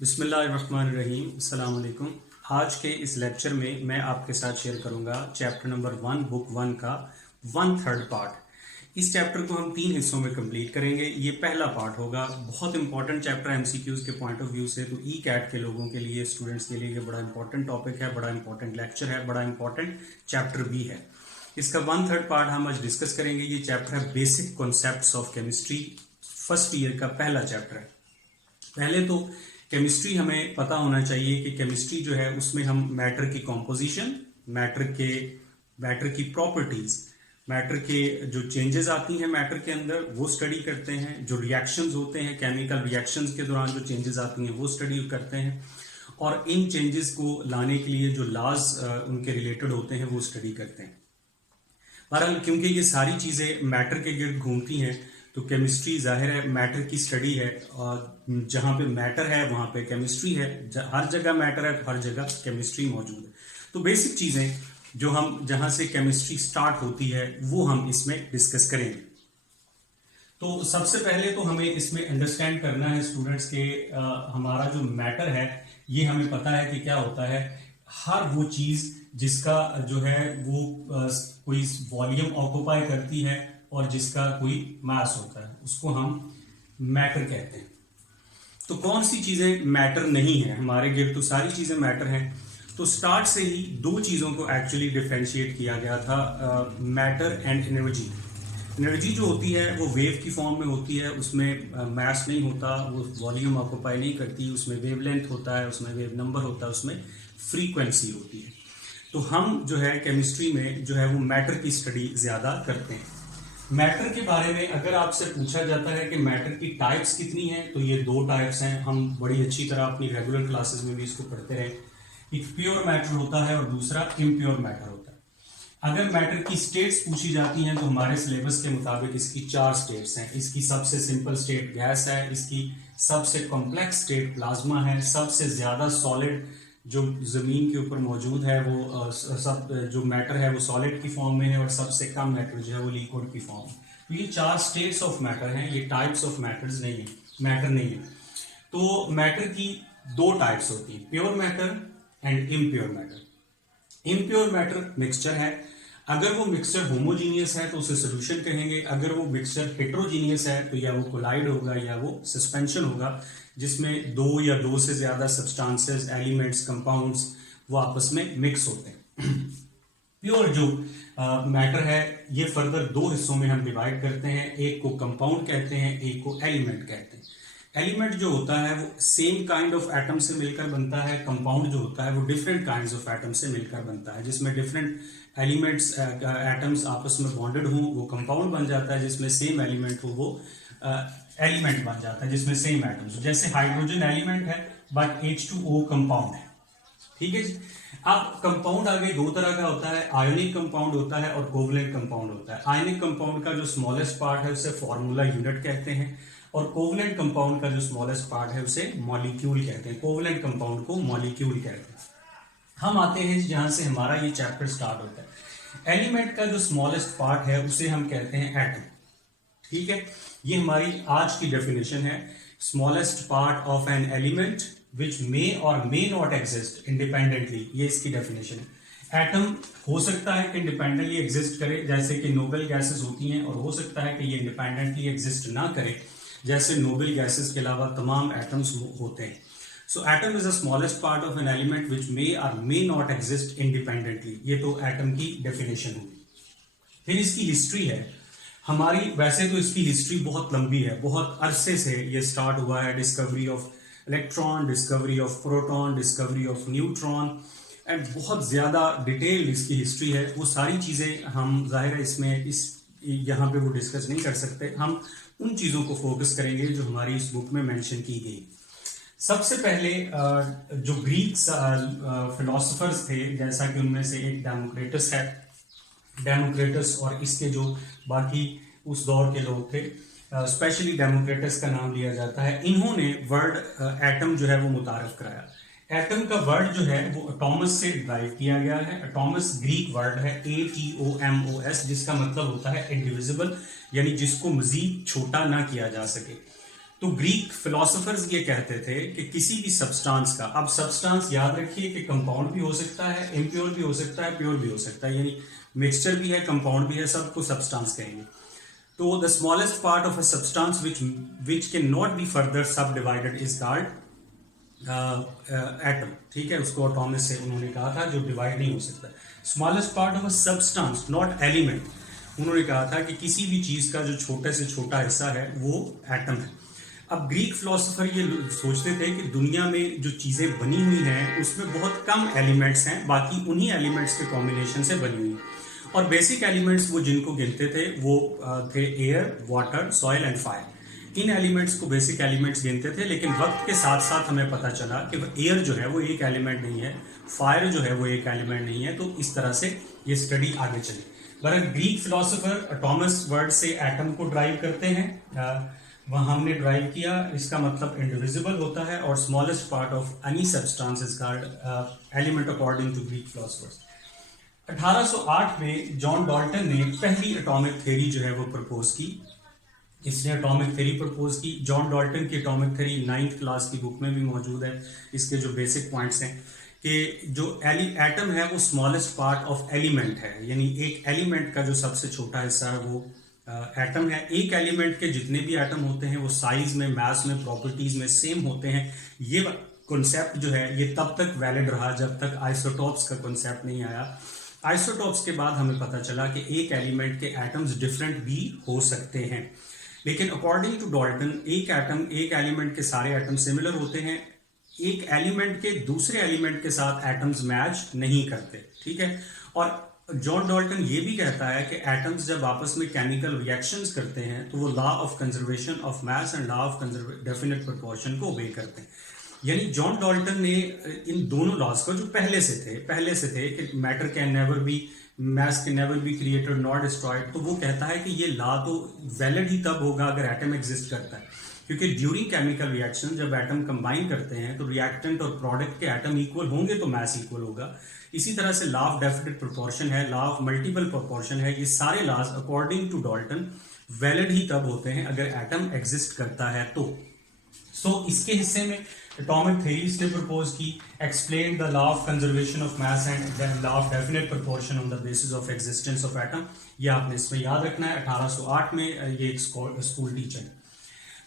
बिस्मिल्लाहिर्रहमानिर्रहीम, अस्सलाम वालेकुम। आज के इस लेक्चर में मैं आपके साथ शेयर करूंगा चैप्टर नंबर 1 बुक 1 का 1/3 पार्ट। इस चैप्टर को हम 3 हिस्सों में कंप्लीट करेंगे। ये पहला पार्ट होगा। बहुत इंपॉर्टेंट चैप्टर एमसीक्यूज के पॉइंट ऑफ व्यू से, तो ई कैट के लोगों के लिए, स्टूडेंट्स के लिए ये बड़ा इंपॉर्टेंट टॉपिक है, बड़ा इंपॉर्टेंट लेक्चर है, बड़ा इंपॉर्टेंट चैप्टर भी है। इसका 1/3 पार्ट हम आज डिस्कस करेंगे। ये चैप्टर है basic concepts of chemistry, first year का पहला चैप्टर है। पहले तो केमिस्ट्री हमें पता होना चाहिए कि केमिस्ट्री जो है उसमें हम मैटर की कॉम्पोजिशन, मैटर की प्रॉपर्टीज, मैटर के जो चेंजेस आती हैं मैटर के अंदर वो स्टडी करते हैं। जो रिएक्शंस होते हैं, केमिकल रिएक्शंस के दौरान जो चेंजेस आती हैं वो स्टडी करते हैं, और इन चेंजेस को लाने के लिए जो लॉज उनके रिलेटेड होते हैं वो स्टडी करते हैं। बहरहाल क्योंकि ये सारी चीज़ें मैटर के गिर्द घूमती हैं, तो केमिस्ट्री जाहिर है मैटर की स्टडी है, और जहाँ पे मैटर है वहाँ पे केमिस्ट्री है। हर जगह मैटर है तो हर जगह केमिस्ट्री मौजूद है। तो बेसिक चीज़ें जो हम जहाँ से केमिस्ट्री स्टार्ट होती है वो हम इसमें डिस्कस करेंगे। तो सबसे पहले तो हमें इसमें अंडरस्टैंड करना है स्टूडेंट्स के हमारा जो मैटर है ये हमें पता है कि क्या होता है। हर वो चीज़ जिसका जो है वो कोई वॉल्यूम ऑक्यूपाई करती है और जिसका कोई मास होता है उसको हम मैटर कहते हैं। तो कौन सी चीजें मैटर नहीं है? हमारे गिर्द तो सारी चीजें मैटर हैं। तो स्टार्ट से ही दो चीजों को एक्चुअली डिफरेंशिएट किया गया था, मैटर एंड एनर्जी। एनर्जी जो होती है वो वेव की फॉर्म में होती है, उसमें मास नहीं होता, वो वॉल्यूम ऑक्यूपाई नहीं करती, उसमें वेवलेंथ होता है, उसमें वेव नंबर होता है, उसमें फ्रीक्वेंसी होती है। तो हम जो है केमिस्ट्री में जो है वो मैटर की स्टडी ज्यादा करते हैं। मैटर के बारे में अगर आपसे पूछा जाता है कि मैटर की टाइप्स कितनी हैं, तो ये दो टाइप्स हैं। हम बड़ी अच्छी तरह अपनी रेगुलर क्लासेस में भी इसको पढ़ते रहे। एक प्योर मैटर होता है और दूसरा इम्प्योर मैटर होता है। अगर मैटर की स्टेट्स पूछी जाती हैं तो हमारे सिलेबस के मुताबिक इसकी 4 स्टेट्स हैं। इसकी सबसे सिंपल स्टेट गैस है, इसकी सबसे कॉम्प्लेक्स स्टेट प्लाज्मा है, सबसे ज्यादा सॉलिड जो जमीन के ऊपर मौजूद है वो सब जो मैटर है वो सॉलिड की फॉर्म में है, और सबसे कम मैटर जो है वो लिक्विड की फॉर्म में। तो ये 4 स्टेट्स ऑफ मैटर हैं, ये टाइप्स ऑफ मैटर्स नहीं है, मैटर नहीं है। तो मैटर की 2 टाइप्स होती है, pure matter and impure matter. Impure matter mixture है। अगर वो मिक्सचर होमोजीनियस है तो उसे सोल्यूशन कहेंगे। अगर वो मिक्सचर हेट्रोजीनियस है तो या वो कोलाइड होगा या वो सस्पेंशन होगा, जिसमें 2 या 2 से ज्यादा सब्सटेंसेस, एलिमेंट्स, कंपाउंड्स वो आपस में मिक्स होते हैं। प्योर जो मैटर है ये फर्दर 2 हिस्सों में हम डिवाइड करते हैं। एक को कंपाउंड कहते हैं, एक को एलिमेंट कहते हैं। एलिमेंट जो होता है वो सेम काइंड ऑफ एटम से मिलकर बनता है। कंपाउंड जो होता है वो डिफरेंट काइंड्स ऑफ एटम से मिलकर बनता है, जिसमें डिफरेंट एलिमेंट्स एटम्स आपस में बॉन्डेड हों वो कंपाउंड बन जाता है। जिसमें सेम एलिमेंट हो वो एलिमेंट बन जाता है, जिसमें सेम एटम्स। जैसे हाइड्रोजन एलिमेंट है बट H2O कंपाउंड है। ठीक है जी। अब कंपाउंड आगे 2 तरह का होता है, आयोनिक कंपाउंड होता है और कोवलेंट कंपाउंड होता है। आयोनिक कंपाउंड का जो स्मॉलेस्ट पार्ट है उसे फॉर्मूला यूनिट कहते हैं, और कोवलेंट कंपाउंड का जो स्मॉलेस्ट पार्ट है उसे मॉलिक्यूल कहते हैं। कोवलेंट कंपाउंड को मॉलिक्यूल कहते हैं। हम आते हैं जहां से हमारा ये चैप्टर स्टार्ट होता है। एलिमेंट का जो स्मॉलेस्ट पार्ट है उसे हम कहते हैं एटम। ठीक है, ये हमारी आज की डेफिनेशन है। Smallest part of an element which may or may not exist independently, ये इसकी डेफिनेशन है। एटम हो सकता है कि इंडिपेंडेंटली एग्जिस्ट करे, जैसे कि नोबल गैसेस होती हैं, और हो सकता है कि ये इंडिपेंडेंटली एग्जिस्ट ना करे, जैसे नोबल गैसेस के अलावा तमाम एटम्स होते हैं। So atom is the smallest part of an element which may or may not exist independently. ये तो एटम की डेफिनेशन होगी। फिर इसकी हिस्ट्री है हमारी। वैसे तो इसकी हिस्ट्री बहुत लंबी है, बहुत अरसे से ये स्टार्ट हुआ है। Discovery of electron, discovery of proton, discovery of neutron, and बहुत ज्यादा डिटेल इसकी हिस्ट्री है। वो सारी चीजें हम जाहिर है इसमें यहाँ पे वो डिस्कस नहीं कर सकते। हम उन चीजों को फोकस करेंगे जो हमारी इस बुक में मेंशन की गई। सबसे पहले जो ग्रीक फिलोसफर्स थे, जैसा कि उनमें से एक डेमोक्रेटस है, डेमोक्रेटस और इसके जो बाकी उस दौर के लोग थे, स्पेशली डेमोक्रेटस का नाम लिया जाता है। इन्होंने वर्ड एटम जो है वो मुतारफ कराया। एटम का वर्ड जो है वो एटॉमस से डिराइव किया गया है। एटॉमस ग्रीक वर्ड है ATOMOS, जिसका मतलब होता है इंडिविजिबल, यानी जिसको मजीद छोटा ना किया जा सके। तो ग्रीक फिलोसोफर्स ये कहते थे कि किसी भी सब्सटेंस का, अब सब्सटेंस याद रखिए कि कंपाउंड भी हो सकता है, इम्प्योर भी हो सकता है, प्योर भी हो सकता है, यानी मिक्सचर भी है, कंपाउंड भी है, सबको सब्सटेंस कहेंगे। तो the smallest part of a substance which can not be further सब डिवाइडेड इज कॉल्ड एटम। ठीक है, उसको एटॉमिक से उन्होंने कहा था, जो डिवाइड नहीं हो सकता। Smallest part of a substance not element, उन्होंने कहा था कि किसी भी चीज का जो छोटे से छोटा हिस्सा है वो एटम है। अब ग्रीक फिलोसोफर ये सोचते थे कि दुनिया में जो चीजें बनी हुई हैं उसमें बहुत कम एलिमेंट्स हैं, बाकी उन्हीं एलिमेंट्स के कॉम्बिनेशन से बनी हुई हैं। और बेसिक एलिमेंट्स वो जिनको गिनते थे वो थे air, water, soil and fire. In elements को बेसिक एलिमेंट्स गिनते थे, लेकिन वक्त के साथ साथ हमें पता चला कि एयर जो है वो एक एलिमेंट नहीं है, फायर जो है वो एक एलिमेंट नहीं है। तो इस तरह से ये स्टडी आगे चली। बहरहाल ग्रीक फिलोसोफर एटॉमस वर्ड से एटम को ड्राइव करते हैं, वह हमने ड्राइव किया। इसका मतलब इंडिविजिबल होता है और smallest part of any substance is called element according to Greek philosophers. 1808 में जॉन डाल्टन ने पहली एटॉमिक थ्योरी जो है वो प्रपोज की। इसने एटॉमिक थ्योरी प्रपोज की। जॉन डाल्टन की एटॉमिक थ्योरी 9th क्लास की बुक में भी मौजूद है। इसके जो बेसिक पॉइंट्स हैं कि जो एटम है वो स्मॉलेस्ट पार्ट ऑफ एलिमेंट है, यानी एक एलिमेंट का जो सबसे छोटा हिस्सा है वो एटम है। एक एलिमेंट के जितने भी एटम होते हैं वो साइज में, मास में, प्रॉपर्टीज में सेम होते हैं। ये कॉन्सेप्ट जो है ये तब तक वैलिड रहा जब तक आइसोटॉप्स का कॉन्सेप्ट नहीं आया। आइसोटॉप्स के बाद हमें पता चला कि एक एलिमेंट के एटम्स डिफरेंट भी हो सकते हैं, लेकिन अकॉर्डिंग टू डाल्टन एक एलिमेंट के सारे एटम सिमिलर होते हैं, एक एलिमेंट के दूसरे एलिमेंट के साथ एटम्स मैच नहीं करते। ठीक है, और जॉन डाल्टन ये भी कहता है कि एटम्स जब आपस में केमिकल रिएक्शंस करते हैं तो वो law of conservation of mass and law of definite proportion को ओबे करते हैं। यानी जॉन डाल्टन ने इन दोनों लॉज को जो पहले से थे कि matter can never be, mass can never be created not destroyed, तो वो कहता है कि ये लॉ तो वैलिड ही तब होगा अगर एटम एग्जिस्ट करता है, क्योंकि ड्यूरिंग केमिकल रिएक्शन जब एटम कंबाइन करते हैं तो रिएक्टेंट और प्रोडक्ट के एटम इक्वल होंगे तो मास इक्वल होगा। इसी तरह से लॉ ऑफ डेफिनेट प्रोपोर्शन है, लॉ ऑफ मल्टीपल प्रोपोर्शन है, ये सारे laws according to Dalton valid ही तब होते हैं अगर एटम एग्जिस्ट करता है तो। सो इसके हिस्से में एटॉमिक थ्योरीज ने प्रपोज की, explain the law of conservation of mass and law of definite proportion on the basis of existence of atom. ये आपने इसमें याद रखना है। 1808 में ये एक स्कूल टीचर है।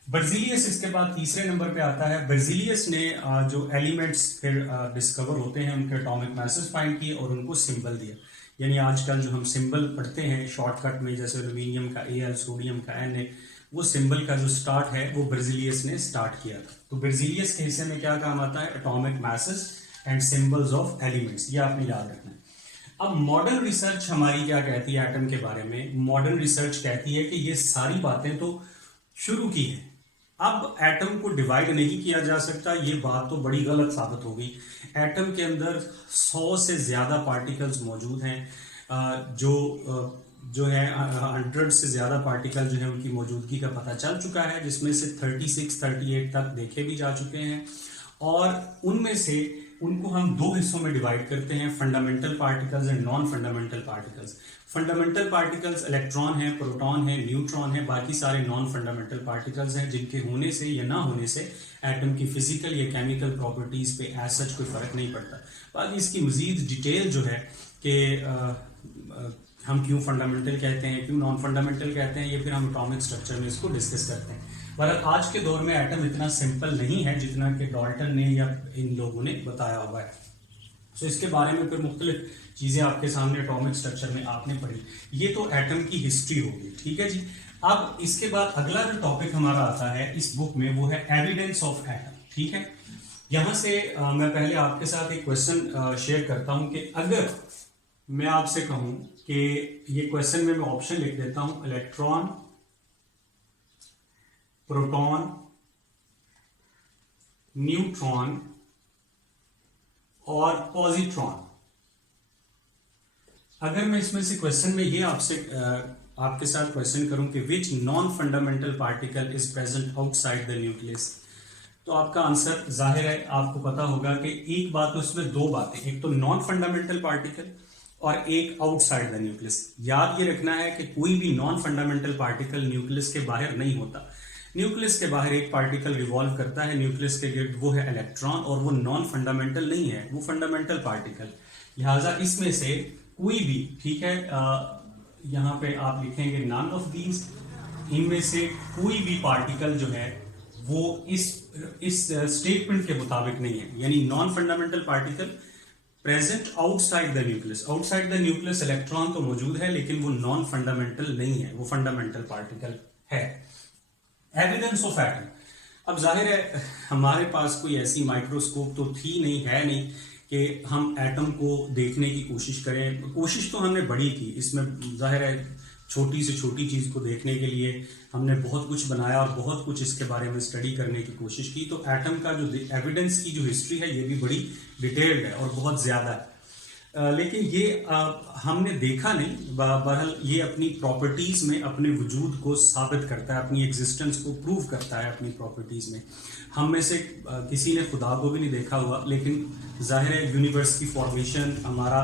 बर्जिलियस इसके बाद तीसरे नंबर पे आता है। बर्जिलियस ने जो एलिमेंट्स फिर डिस्कवर होते हैं उनके एटॉमिक मासेस फाइंड किए और उनको सिंबल दिया। यानी आजकल जो हम सिंबल पढ़ते हैं शॉर्टकट में, जैसे एल्यूमिनियम का Al, सोडियम का Na, वो सिंबल का जो स्टार्ट है वो बर्जिलियस ने स्टार्ट किया था। तो बर्जिलियस के हिस्से में क्या काम आता है? Atomic masses and symbols of elements, ये आपने याद रखना है। अब मॉडर्न रिसर्च हमारी क्या कहती है एटम के बारे में? मॉडर्न रिसर्च कहती है कि ये सारी बातें तो शुरू की है, अब एटम को डिवाइड नहीं किया जा सकता। ये बात तो बड़ी गलत साबित हो गई। एटम के अंदर 100 से ज्यादा पार्टिकल्स मौजूद हैं, जो है 100 से ज्यादा पार्टिकल जो है उनकी मौजूदगी का पता चल चुका है, जिसमें से 36, 38 तक देखे भी जा चुके हैं। और उनमें से उनको हम दो हिस्सों में डिवाइड करते हैं, fundamental particles and non fundamental particles. Fundamental particles electron है, प्रोटॉन है, न्यूट्रॉन है, बाकी सारे नॉन फंडामेंटल पार्टिकल्स हैं जिनके होने से या ना होने से एटम की फिजिकल या केमिकल प्रॉपर्टीज पे एज सच कोई फर्क नहीं पड़ता। बाकी इसकी मजीद डिटेल जो है कि हम क्यों फंडामेंटल कहते हैं, क्यों नॉन फंडामेंटल कहते हैं, ये फिर हम एटॉमिक स्ट्रक्चर में इसको डिस्कस करते हैं। पर आज के दौर में एटम इतना सिंपल नहीं है जितना कि डाल्टन ने या इन लोगों ने बताया हुआ है। सो इसके बारे में फिर मुख्तलिफ चीजें आपके सामने एटॉमिक स्ट्रक्चर में आपने पढ़ी। ये तो एटम की हिस्ट्री होगी, ठीक है जी। अब इसके बाद अगला जो टॉपिक हमारा आता है इस बुक में वो है एविडेंस ऑफ एटम, ठीक है। यहां से मैं पहले आपके साथ एक क्वेश्चन शेयर करता हूं कि अगर मैं आपसे कहूं कि ये क्वेश्चन में मैं ऑप्शन लिख देता हूं, इलेक्ट्रॉन, प्रोटॉन, न्यूट्रॉन और पॉजिट्रॉन। अगर मैं इसमें से क्वेश्चन में ये आपके साथ क्वेश्चन करूं कि which non fundamental particle is present outside the nucleus, तो आपका आंसर जाहिर है, आपको पता होगा कि एक बात तो इसमें दो बातें, एक तो नॉन फंडामेंटल पार्टिकल और एक आउटसाइड द न्यूक्लियस। याद ये रखना है कि कोई भी नॉन फंडामेंटल पार्टिकल न्यूक्लियस के बाहर नहीं होता। न्यूक्लियस के बाहर एक पार्टिकल रिवॉल्व करता है न्यूक्लियस के गिर्द, वो है इलेक्ट्रॉन, और वो नॉन फंडामेंटल नहीं है, वो फंडामेंटल पार्टिकल। लिहाजा इसमें से कोई भी, ठीक है, यहाँ पे आप लिखेंगे नॉन ऑफ दीज, इनमें से कोई भी पार्टिकल जो है वो इस स्टेटमेंट के मुताबिक नहीं है, यानी non fundamental particle present outside the nucleus. Outside the nucleus electron तो मौजूद है लेकिन वो नॉन फंडामेंटल नहीं है, वो फंडामेंटल पार्टिकल है। Evidence of atom. अब जाहिर है हमारे पास कोई ऐसी माइक्रोस्कोप तो थी नहीं, है नहीं कि हम एटम को देखने की कोशिश करें। कोशिश तो हमने बड़ी की, इसमें जाहिर है छोटी से छोटी चीज को देखने के लिए हमने बहुत कुछ बनाया और बहुत कुछ इसके बारे में स्टडी करने की कोशिश की। तो एटम का जो एविडेंस की जो हिस्ट्री है ये भी बड़ी डिटेल्ड है और बहुत ज्यादा है, लेकिन ये हमने देखा नहीं। बहरहाल ये अपनी प्रॉपर्टीज में अपने वजूद को साबित करता है, अपनी एग्जिस्टेंस को प्रूव करता है अपनी प्रॉपर्टीज में। हम में से किसी ने खुदा को भी नहीं देखा हुआ, लेकिन जाहिर है यूनिवर्स की फॉर्मेशन, हमारा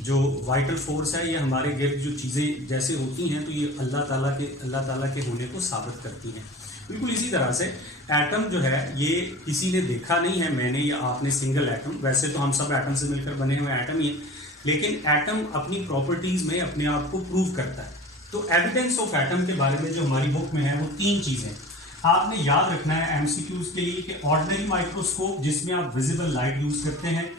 जो वाइटल फोर्स है, ये हमारे गिर्द जो चीज़ें जैसे होती हैं तो ये अल्लाह ताला के होने को साबित करती हैं। बिल्कुल इसी तरह से एटम जो है ये किसी ने देखा नहीं है, मैंने या आपने सिंगल एटम, वैसे तो हम सब एटम से मिलकर बने हुए एटम ही है, लेकिन एटम अपनी प्रॉपर्टीज में अपने आप को प्रूव करता है। तो एविडेंस ऑफ एटम के बारे में जो हमारी बुक में है वो 3 चीज़ें आपने याद रखना है एमसीक्यूज के लिए कि ऑर्डिनरी माइक्रोस्कोप जिसमें आप विजिबल लाइट यूज करते हैं,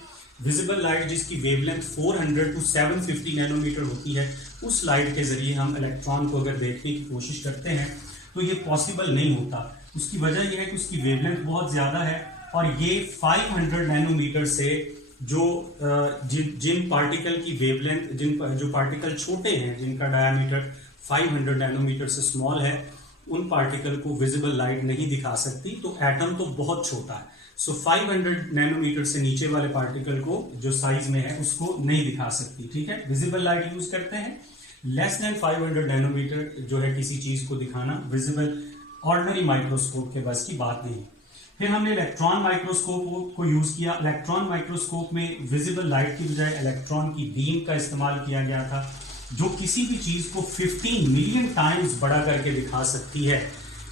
विजिबल लाइट जिसकी वेवलेंथ 400 टू 750 नैनोमीटर होती है, उस लाइट के जरिए हम इलेक्ट्रॉन को अगर देखने की कोशिश करते हैं तो ये पॉसिबल नहीं होता। उसकी वजह यह है कि उसकी वेवलेंथ बहुत ज़्यादा है और ये 500 नैनोमीटर से जो जिन पार्टिकल की वेवलेंथ, जो पार्टिकल छोटे हैं, जिनका डायमीटर 500 नैनोमीटर से स्मॉल है, उन पार्टिकल को विजिबल लाइट नहीं दिखा सकती। तो एटम तो बहुत छोटा है, सो 500 नैनोमीटर से नीचे वाले पार्टिकल को जो साइज में है उसको नहीं दिखा सकती, ठीक है। विजिबल लाइट यूज करते हैं। लेस देन 500 नैनोमीटर जो है किसी चीज को दिखाना विजिबल ऑर्डिनरी माइक्रोस्कोप के बस की बात नहीं। फिर हमने इलेक्ट्रॉन माइक्रोस्कोप को यूज किया। इलेक्ट्रॉन माइक्रोस्कोप में विजिबल लाइट की बजाय इलेक्ट्रॉन की बीम का इस्तेमाल किया गया था, जो किसी भी चीज को 15 मिलियन टाइम्स बड़ा करके दिखा सकती है।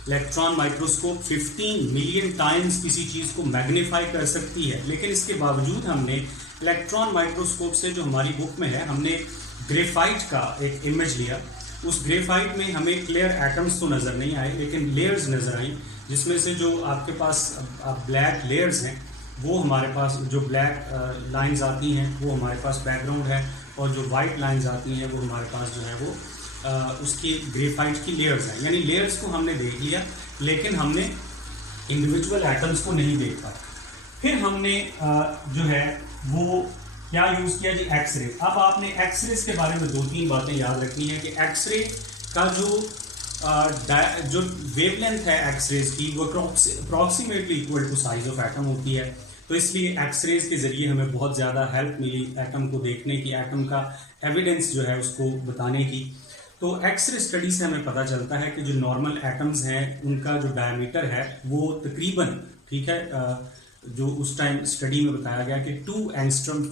इलेक्ट्रॉन माइक्रोस्कोप 15 मिलियन टाइम्स किसी चीज को मैग्नीफाई कर सकती है, लेकिन इसके बावजूद हमने इलेक्ट्रॉन माइक्रोस्कोप से, जो हमारी बुक में है, हमने ग्रेफाइट का एक इमेज लिया। उस ग्रेफाइट में हमें क्लियर एटम्स तो नजर नहीं आए, लेकिन लेयर्स नजर आई, जिसमें से जो आपके पास ब्लैक लेयर्स हैं वो हमारे पास, जो ब्लैक लाइंस आती हैं वो हमारे पास बैकग्राउंड है, और जो वाइट लाइंस आती हैं वो हमारे पास जो है वो उसकी ग्रेफाइट की लेयर्स हैं। यानी लेयर्स को हमने देख लिया, लेकिन हमने इंडिविजुअल एटम्स को नहीं देख पाया। फिर हमने जो है वो क्या यूज किया जी, एक्सरे। अब आपने एक्सरेज के बारे में 2-3 बातें याद रखनी है कि एक्सरे का जो वेवलेंथ है एक्सरेज की, वो approximately equal to size of atom होती है। तो इसलिए एक्सरेज के जरिए हमें बहुत ज़्यादा हेल्प मिली एटम को देखने की, एटम का एविडेंस जो है उसको बताने की। तो एक्सरे स्टडी से हमें पता चलता है कि जो नॉर्मल एटम्स हैं उनका जो डायमीटर है वो तकरीबन, ठीक है, जो उस टाइम स्टडी में बताया गया कि 2 एंगस्ट्रॉम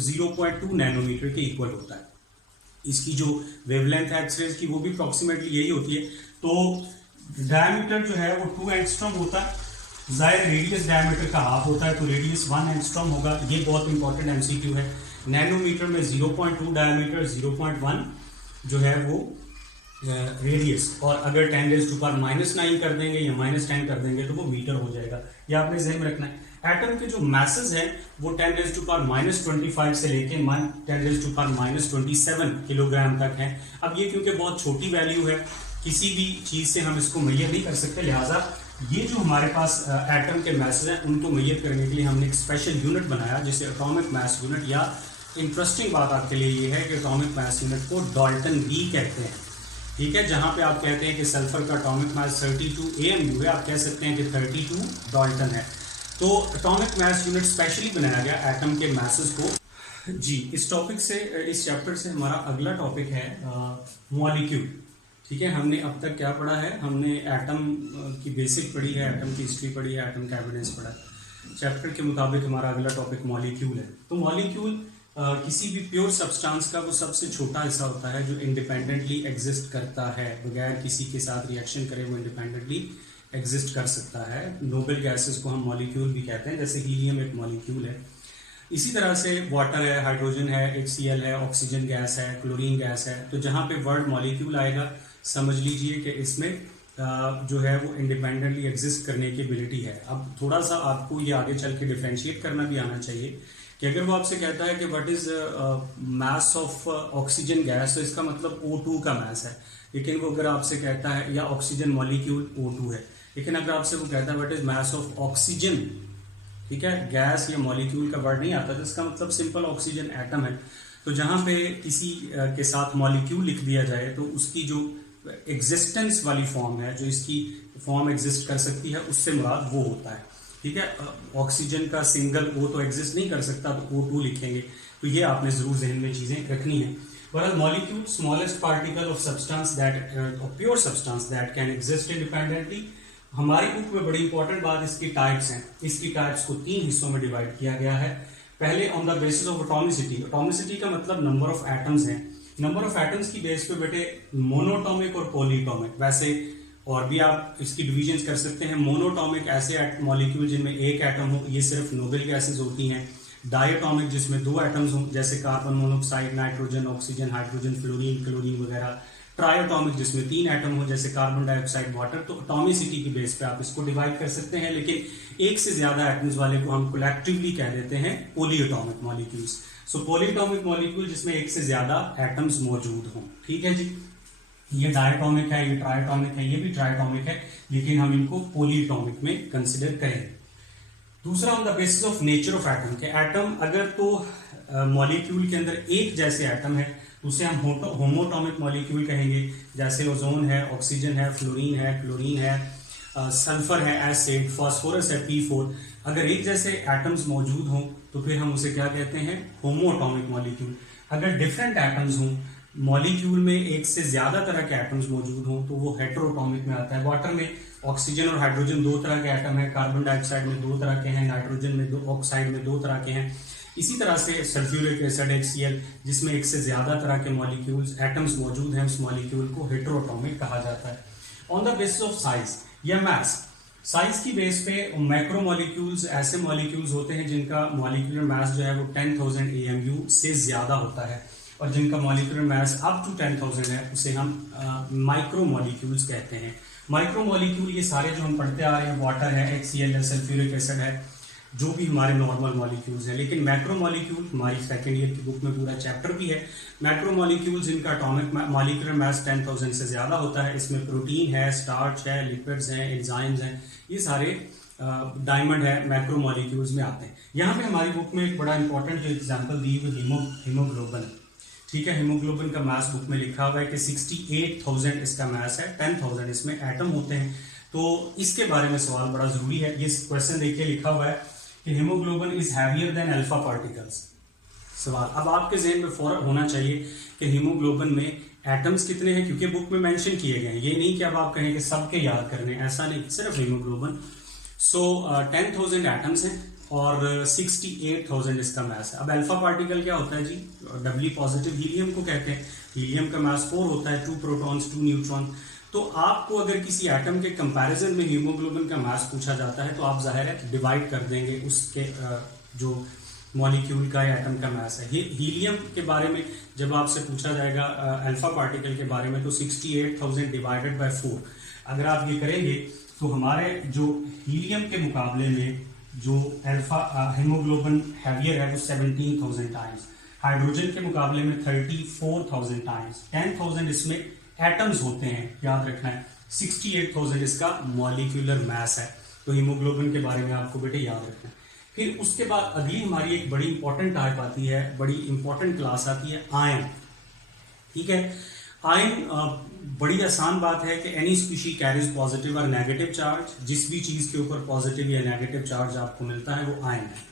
0.2 नैनोमीटर के इक्वल होता है। इसकी जो वेवलेंथ है एक्सरेज की वो भी अप्रॉक्सीमेटली यही होती है। तो डायमीटर जो है वो 2 एंगस्ट्रॉम होता है, जाहिर रेडियस डायमीटर का हाफ होता है, तो रेडियस 1 एंगस्ट्रॉम होगा। ये बहुत इंपॉर्टेंट एमसीक्यू है। नैनोमीटर में 0.2 डायमीटर, 0.1 जो है वो रेडियस, और अगर 10⁻⁻9 कर देंगे या -10 कर देंगे तो वो मीटर हो जाएगा। ये आपने ज़हन में रखना है। एटम के जो मैसेज हैं वो 10⁻⁻25 से लेके 10⁻⁻27 किलोग्राम तक हैं। अब ये क्योंकि बहुत छोटी वैल्यू है, किसी भी चीज़ से हम इसको मैयर नहीं कर सकते, लिहाजा ये जो हमारे पास एटम के मैसेज हैं उनको मैयर करने के लिए हमने एक स्पेशल यूनिट बनाया जिसे एटॉमिक मास यूनिट, या इंटरेस्टिंग बात आपके लिए ये है कि एटॉमिक मास यूनिट को डाल्टन बी कहते हैं, ठीक है। जहां पे आप कहते हैं कि सल्फर का एटॉमिक मास 32 AMU है, आप कह सकते हैं कि 32 डाल्टन है। तो एटॉमिक मास यूनिट स्पेशली बनाया गया एटम के मैसेज को। जी, इस टॉपिक से, इस चैप्टर से हमारा अगला टॉपिक है मॉलिक्यूल, ठीक है। हमने अब तक क्या पढ़ा है, हमने एटम की बेसिक पढ़ी है, एटम की हिस्ट्री पढ़ी है, एटम का एविडेंस पढ़ा है। चैप्टर के मुताबिक हमारा अगला टॉपिक मॉलिक्यूल है। तो मॉलिक्यूल किसी भी प्योर सब्सटेंस का वो सबसे छोटा हिस्सा होता है जो इंडिपेंडेंटली एग्जिस्ट करता है, बगैर किसी के साथ रिएक्शन करे वो इंडिपेंडेंटली एग्जिस्ट कर सकता है। नोबल गैसेस को हम मॉलिक्यूल भी कहते हैं, जैसे हीलियम एक मॉलिक्यूल है। इसी तरह से वाटर है, हाइड्रोजन है, HCl है, ऑक्सीजन गैस है, क्लोरीन गैस है। तो जहाँ पे वर्ड मॉलिक्यूल आएगा समझ लीजिए कि इसमें जो है वो इंडिपेंडेंटली एग्जिस्ट करने की एबिलिटी है। अब थोड़ा सा आपको ये आगे चल के डिफ्रेंशिएट करना भी आना चाहिए कि अगर वो आपसे कहता है कि what is mass of oxygen gas, तो इसका मतलब O2 का मास है। लेकिन वो अगर आपसे कहता है, या ऑक्सीजन मॉलिक्यूल O2 है, लेकिन अगर आपसे वो कहता है what is mass of oxygen, ठीक है, गैस या मॉलिक्यूल का वर्ड नहीं आता, तो इसका मतलब सिंपल ऑक्सीजन एटम है। तो जहां पे किसी के साथ मॉलिक्यूल लिख दिया जाए तो उसकी जो एग्जिस्टेंस वाली फॉर्म है, जो इसकी फॉर्म एग्जिस्ट कर सकती है, उससे मुराद वो होता है। ठीक है, ऑक्सीजन का सिंगल O तो एग्जिस्ट नहीं कर सकता, तो O2 लिखेंगे। तो ये आपने जरूर जहन में चीजें रखनी है। बहरहाल molecule smallest particle of substance that pure substance that can exist independently. हमारी बुक में बड़ी इंपॉर्टेंट बात इसकी टाइप्स हैं। इसकी टाइप्स को 3 हिस्सों में डिवाइड किया गया है। पहले on the basis of atomicity. Atomicity का मतलब नंबर ऑफ एटम्स हैं। नंबर ऑफ एटम्स की बेस पे बेटे मोनोटॉमिक और पॉलीटॉमिक, वैसे और भी आप इसकी डिविजन्स कर सकते हैं। मोनोटॉमिक ऐसे मॉलिक्यूल जिनमें एक एटम हो, ये सिर्फ नोबल गैसेस होती हैं। डायटॉमिक जिसमें 2 एटम्स हों, जैसे carbon monoxide, nitrogen, oxygen, hydrogen, fluorine, chlorine वगैरह। ट्रायोटॉमिक जिसमें 3 एटम हो, जैसे कार्बन डाइऑक्साइड, वाटर। तो एटॉमिसिटी की बेस पे आप इसको डिवाइड कर सकते हैं, लेकिन एक से ज्यादा एटम्स वाले को हम कलेक्टिवली कह देते हैं पॉलीएटॉमिक मॉलिक्यूल्स। सो पॉलीएटॉमिक मॉलिक्यूल जिसमें एक से ज्यादा एटम्स मौजूद हों। ठीक है जी, ये डायटॉमिक है, ये ट्रायोटॉमिक है, ये भी ट्रायोटॉमिक है, लेकिन हम इनको पॉलीएटॉमिक में कंसिडर करें। दूसरा on the basis of nature of atom, के एटम अगर तो मॉलिक्यूल के अंदर एक जैसे एटम है तो उसे हम होमोटॉमिक मॉलिक्यूल कहेंगे, जैसे ओजोन है, ऑक्सीजन है, फ्लोरीन है, क्लोरीन है, सल्फर है, एसिड, फास्फोरस है, P4। अगर एक जैसे एटम्स मौजूद हों तो फिर हम उसे क्या कहते हैं, होमोटॉमिक मॉलिक्यूल। अगर डिफरेंट एटम्स हों, मॉलिक्यूल में एक से ज्यादा तरह के एटम्स मौजूद हों, तो वो हेटेरोटॉमिक में आता है। वाटर में ऑक्सीजन और हाइड्रोजन 2 तरह के एटम है, कार्बन डाइऑक्साइड में 2 तरह के हैं, नाइट्रोजन में 2, ऑक्साइड में 2 तरह के हैं। इसी तरह से सल्फ्यूरिक एसिड HCl जिसमें एक से ज्यादा तरह के मॉलिक्यूल्स एटम्स मौजूद हैं, उस मॉलिक्यूल को हेटेरोटॉमिक कहा जाता है। On the basis of size या मास, साइज की बेस पे मैक्रो मॉलिक्यूल्स ऐसे मॉलिक्यूल्स होते हैं जिनका मॉलिक्यूलर मास जो है वो 10,000 AMU से ज्यादा होता है, और जिनका मॉलिक्यूलर मास अप टू 10,000 है उसे हम माइक्रो मॉलिक्यूल्स कहते हैं। माइक्रो मॉलिक्यूल ये सारे जो हम पढ़ते आ रहे हैं, वाटर है, HCl है, सल्फ्यूरिक एसिड है, जो भी हमारे नॉर्मल मॉलिक्यूल्स हैं। लेकिन मैक्रो मॉलिक्यूल हमारी सेकेंड ईयर की बुक में पूरा चैप्टर भी है। मैक्रो मॉलिक्यूल्स जिनका एटॉमिक मॉलिक्यूलर मास 10,000 से ज्यादा होता है, इसमें प्रोटीन है, स्टार्च है, लिपिड्स हैं, एंजाइम्स हैं, ये सारे डायमंड है, मैक्रो मॉलिक्यूल्स में आते हैं। यहाँ पे हमारी बुक में एक बड़ा इंपॉर्टेंट जो एग्जाम्पल दी हुई हीमोग्लोबिन। ठीक है, हीमोग्लोबिन का मास बुक में लिखा हुआ है कि 68,000 इसका मास है, 10,000 इसमें एटम होते हैं। तो इसके बारे में सवाल बड़ा जरूरी है। ये क्वेश्चन देखिए, लिखा हुआ है कि haemoglobin is heavier than alpha particles. सवाल अब आपके जहन में फौरन होना चाहिए कि हीमोग्लोबिन में एटम्स कितने हैं, क्योंकि बुक में मेंशन किए गए हैं। ये नहीं कि अब आप कहें कि सबके याद करने, ऐसा नहीं, सिर्फ हीमोग्लोबिन। सो 10,000 एटम्स हैं और 68,000 इसका मास है। अब अल्फा पार्टिकल क्या होता है जी, डबली पॉजिटिव हीलियम को कहते हैं। हीलियम का मास 4 होता है, 2 प्रोटॉन्स 2 न्यूट्रॉन। तो आपको अगर किसी एटम के कंपैरिजन में हीमोग्लोबिन का मास पूछा जाता है तो आप जाहिर है डिवाइड कर देंगे उसके जो मॉलिक्यूल का या एटम का मास है। हीलियम के बारे में जब आपसे पूछा जाएगा अल्फा पार्टिकल के बारे में, तो 68,000 डिवाइडेड बाय 4 अगर आप ये करेंगे तो हमारे जो हीलियम के मुकाबले में जो अल्फा हीमोग्लोबिन हैवियर है वो 17,000 टाइम्स, हाइड्रोजन के मुकाबले में 34,000 टाइम्स, 10,000 इसमें एटम्स होते हैं, याद रखना है। 68,000 इसका मॉलिक्यूलर मास है। तो हीमोग्लोबिन के बारे में आपको बेटे याद रखना है। फिर उसके बाद अगली हमारी एक बड़ी इंपॉर्टेंट टाइप आती है, बड़ी इंपॉर्टेंट क्लास आती है आयन। ठीक है, आयन बड़ी आसान बात है कि एनी स्पीशी कैरीज पॉजिटिव और नेगेटिव चार्ज। जिस भी चीज के ऊपर पॉजिटिव या नेगेटिव चार्ज आपको मिलता है वो आयन है।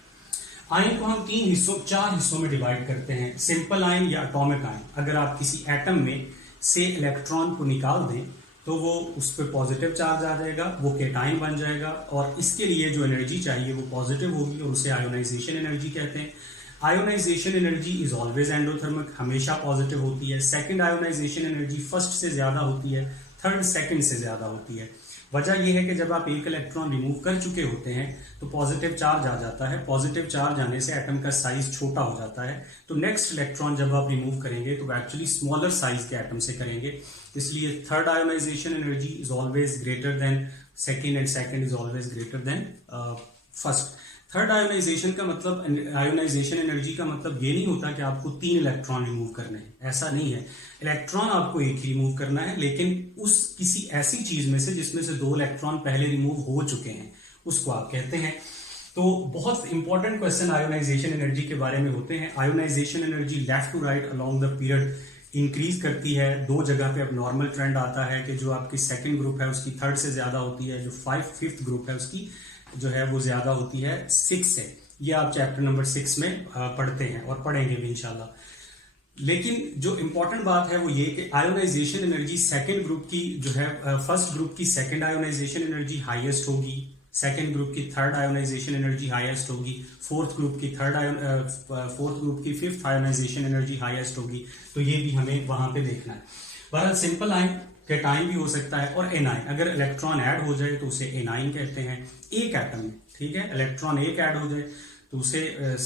आयन को हम 4 हिस्सों में डिवाइड करते हैं, सिंपल आयन या एटॉमिक आयन। अगर आप किसी एटम में से इलेक्ट्रॉन को निकाल दें तो वो उस पर पॉजिटिव चार्ज आ जाएगा, वो केटाइन बन जाएगा, और इसके लिए जो एनर्जी चाहिए वो पॉजिटिव होगी और उसे आयोनाइजेशन एनर्जी कहते हैं। Ionisation energy is always endothermic, हमेशा पॉजिटिव होती है। सेकंड आयोनाइजेशन एनर्जी फर्स्ट से ज्यादा होती है, थर्ड सेकंड से ज्यादा होती है। वजह यह है कि जब आप एक इलेक्ट्रॉन रिमूव कर चुके होते हैं तो पॉजिटिव चार्ज आ जाता है, पॉजिटिव चार्ज आने से एटम का साइज छोटा हो जाता है, तो नेक्स्ट इलेक्ट्रॉन जब आप रिमूव करेंगे तो एक्चुअली स्मॉलर साइज के एटम से करेंगे। इसलिए third ionization energy is always greater than second and second is always greater than first. Third ionization का मतलब, आयोनाइजेशन एनर्जी का मतलब ये नहीं होता कि आपको 3 इलेक्ट्रॉन रिमूव करने हैं, ऐसा नहीं है। इलेक्ट्रॉन आपको एक ही रिमूव करना है, लेकिन उस किसी ऐसी चीज में से जिसमें से 2 इलेक्ट्रॉन पहले रिमूव हो चुके हैं, उसको आप कहते हैं। तो बहुत इंपॉर्टेंट क्वेश्चन आयोनाइजेशन एनर्जी के बारे में होते हैं। Ionisation energy left to right along the period increase करती है। 2 जगह पे अब नॉर्मल ट्रेंड आता है कि जो आपकी सेकंड ग्रुप है उसकी थर्ड से ज्यादा होती है, जो फिफ्थ ग्रुप है उसकी जो है वो ज्यादा होती है 6 से। ये आप चैप्टर नंबर 6 में पढ़ते हैं और पढ़ेंगे भी इंशाल्लाह। लेकिन जो इंपॉर्टेंट बात है वो ये कि आयोनाइजेशन एनर्जी सेकंड ग्रुप की जो है, फर्स्ट ग्रुप की सेकंड आयोनाइजेशन एनर्जी हाईएस्ट होगी, सेकंड ग्रुप की थर्ड आयोनाइजेशन एनर्जी हाईएस्ट होगी, फोर्थ ग्रुप की फिफ्थ आयोनाइजेशन एनर्जी हाईएस्ट होगी। तो ये भी हमें वहां पे देखना है। बहरहाल सिंपल आयन कैटाइन भी हो सकता है और एनाइन, अगर इलेक्ट्रॉन ऐड हो जाए तो उसे एनाइन कहते हैं एक एटम में। ठीक है, इलेक्ट्रॉन एक ऐड हो जाए तो उसे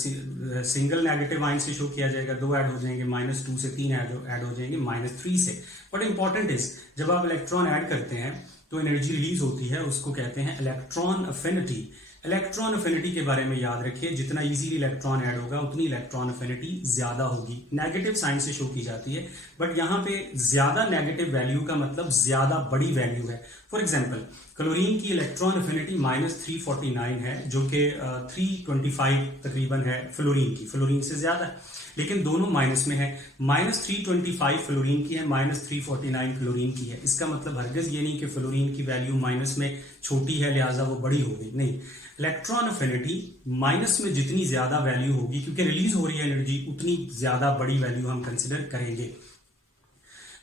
सिंगल नेगेटिव आयन से शो किया जाएगा, 2 ऐड हो जाएंगे -2 से, 3 ऐड हो जाएंगे -3 से। बट इंपॉर्टेंट इज जब आप इलेक्ट्रॉन ऐड करते हैं तो एनर्जी रिलीज होती है, उसको कहते हैं इलेक्ट्रॉन अफिनिटी। इलेक्ट्रॉन अफिनिटी के बारे में याद रखिए, जितना इजीली इलेक्ट्रॉन ऐड होगा उतनी इलेक्ट्रॉन अफिनिटी ज्यादा होगी। नेगेटिव साइन से शो की जाती है, बट यहाँ पे ज्यादा नेगेटिव वैल्यू का मतलब ज्यादा बड़ी वैल्यू है। फॉर एग्जांपल क्लोरीन की इलेक्ट्रॉन अफिनिटी -349 है, जो कि 325 तकरीबन है फ्लोरीन की, फ्लोरीन से ज्यादा है, लेकिन दोनों माइनस में है। -325 फ्लोरीन की है, -349 फ्लोरीन की है। इसका मतलब हरगिज ये नहीं कि फ्लोरीन की वैल्यू माइनस में छोटी है लिहाजा वो बड़ी हो गई, नहीं। इलेक्ट्रॉन अफिनिटी माइनस में जितनी ज्यादा वैल्यू होगी, क्योंकि रिलीज हो रही है एनर्जी, उतनी ज्यादा बड़ी वैल्यू हम कंसिडर करेंगे।